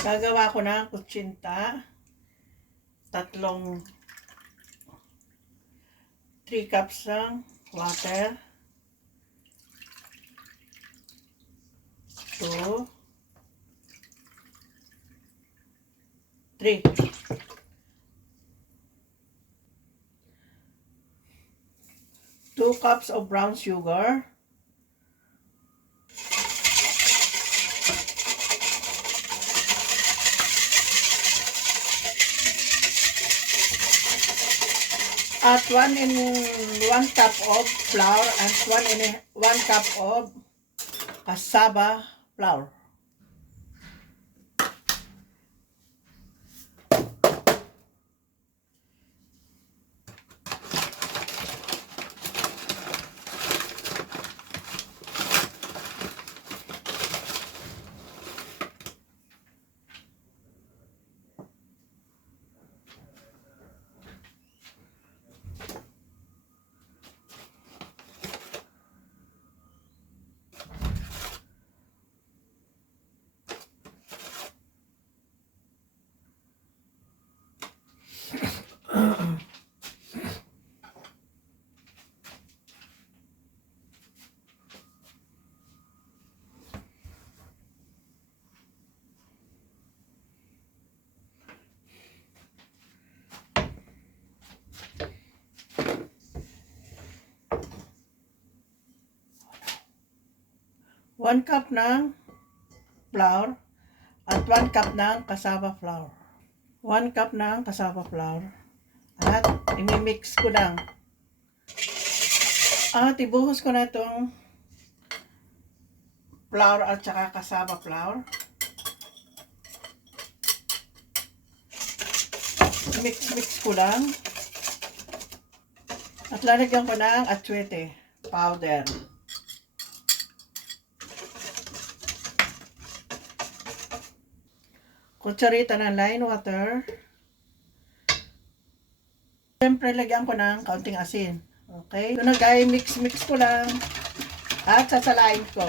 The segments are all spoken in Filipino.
Gagawa ko ng kutsinta. Tatlong 3 cups ng water. 2, 3. 2 cups of brown sugar. At 1 cup of flour and 1 cup of cassava flour. One cup ng flour at 1 cup ng cassava flour. 1 cup ng cassava flour at imimix ko lang. At ibuhos ko na itong flour at saka cassava flour. Mix ko lang. At lalagyan ko ng atsuete powder. Kutsarita ng lime water. Siyempre, lagyan ko ng kaunting asin. Okay? Ito na guys, mix ko lang. At sasalain ko.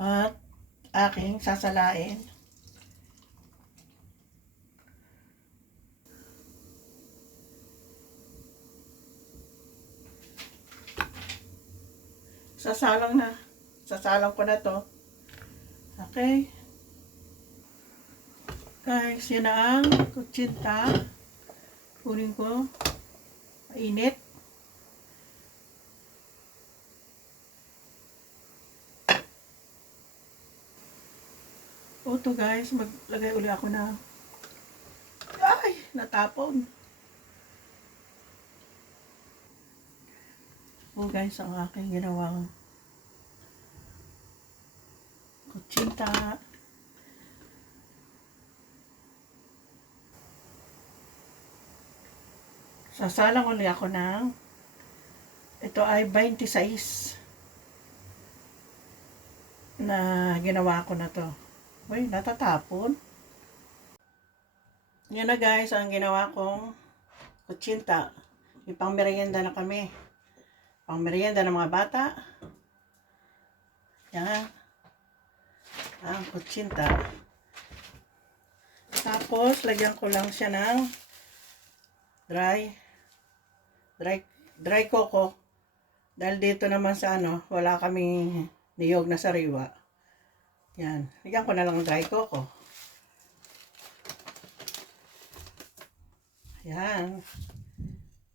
At aking sasalain. Sasalang ko na to. Okay? Guys, yan na ang kutsinta. Kunin ko. Mainit. O to guys, maglagay uli ako na. Ay, natapon. O guys, ang aking ginawang kutsinta. Sasalang uli ako ng, ito ay 26 na ginawa ko na to. Uy, natatapon. Yan na guys, ang ginawa kong kutsinta. May pang merienda na kami. Pang merienda ng mga bata. Yan. Ang kutsinta. Tapos, lagyan ko lang siya ng dry coco. Dahil dito naman sa wala kaming niyog na sariwa. Yan. Lagyan ko na lang ng dry coco. Yan.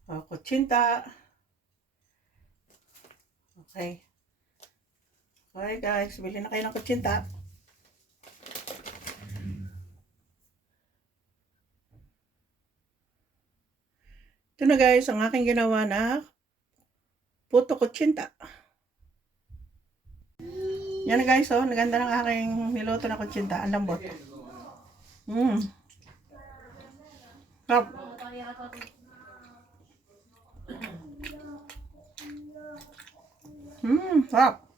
O, kutsinta. Okay. Okay guys, bili na kayo ng kutsinta. Ito na guys, ang aking ginawa na puto kutsinta. Yan na guys, oh, naganda ng aking niluto na kutsinta. Ang lambot. Sarap. Sarap.